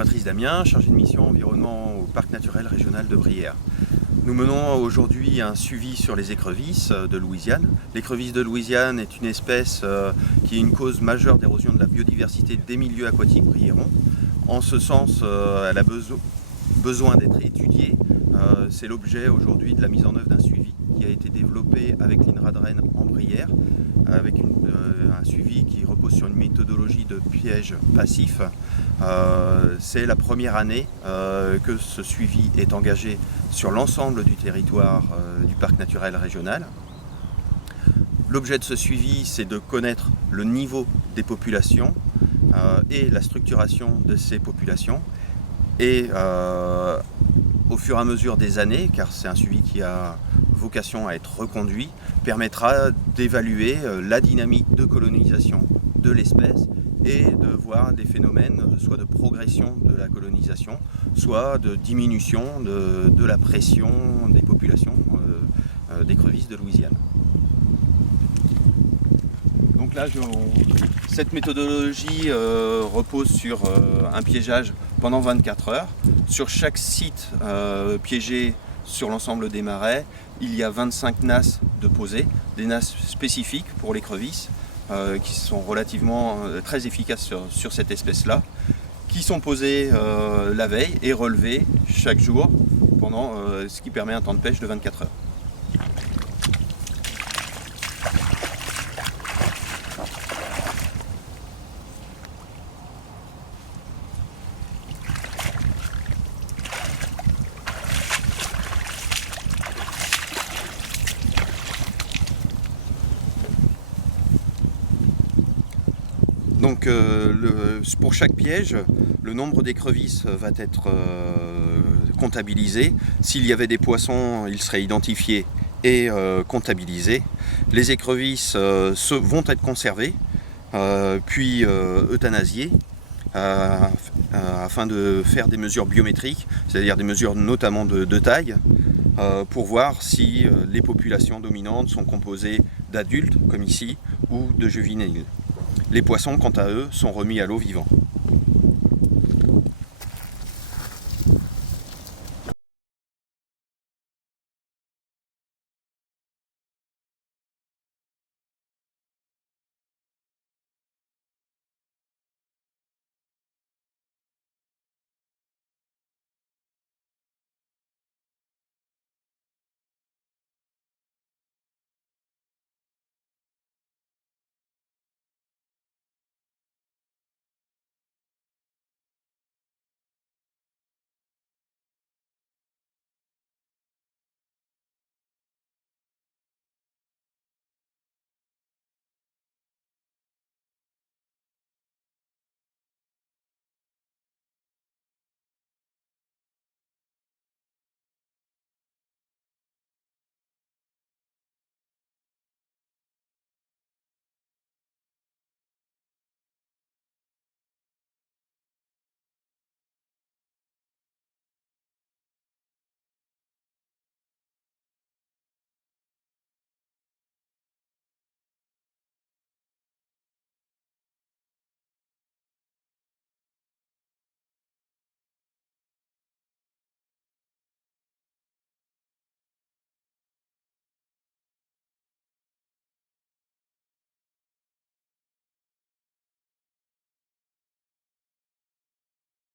Jean-Patrice Damien, chargé de mission environnement au Parc naturel régional de Brière. Nous menons aujourd'hui un suivi sur les écrevisses de Louisiane. L'écrevisse de Louisiane est une espèce qui est une cause majeure d'érosion de la biodiversité des milieux aquatiques briérons. En ce sens, elle a besoin d'être étudiée. C'est l'objet aujourd'hui de la mise en œuvre d'un suivi qui a été développé avec l'INRADREN en Brière, avec un suivi qui repose sur une méthodologie de piège passif. C'est la première année que ce suivi est engagé sur l'ensemble du territoire du parc naturel régional. L'objet de ce suivi, c'est de connaître le niveau des populations et la structuration de ces populations. Et au fur et à mesure des années, car c'est un suivi qui a vocation à être reconduit, permettra d'évaluer la dynamique de colonisation de l'espèce et de voir des phénomènes soit de progression de la colonisation, soit de diminution de la pression des populations d'écrevisses de Louisiane. Donc là, cette méthodologie repose sur un piégeage pendant 24 heures. Sur chaque site piégé sur l'ensemble des marais, il y a 25 nasses de posées, des nasses spécifiques pour l'écrevisse, qui sont relativement très efficaces sur cette espèce-là, qui sont posées la veille et relevées chaque jour, pendant ce qui permet un temps de pêche de 24 heures. Donc pour chaque piège, le nombre d'écrevisses va être comptabilisé. S'il y avait des poissons, ils seraient identifiés et comptabilisés. Les écrevisses vont être conservées, puis euthanasiées, afin de faire des mesures biométriques, c'est-à-dire des mesures notamment de taille, pour voir si les populations dominantes sont composées d'adultes, comme ici, ou de juvéniles. Les poissons, quant à eux, sont remis à l'eau vivants.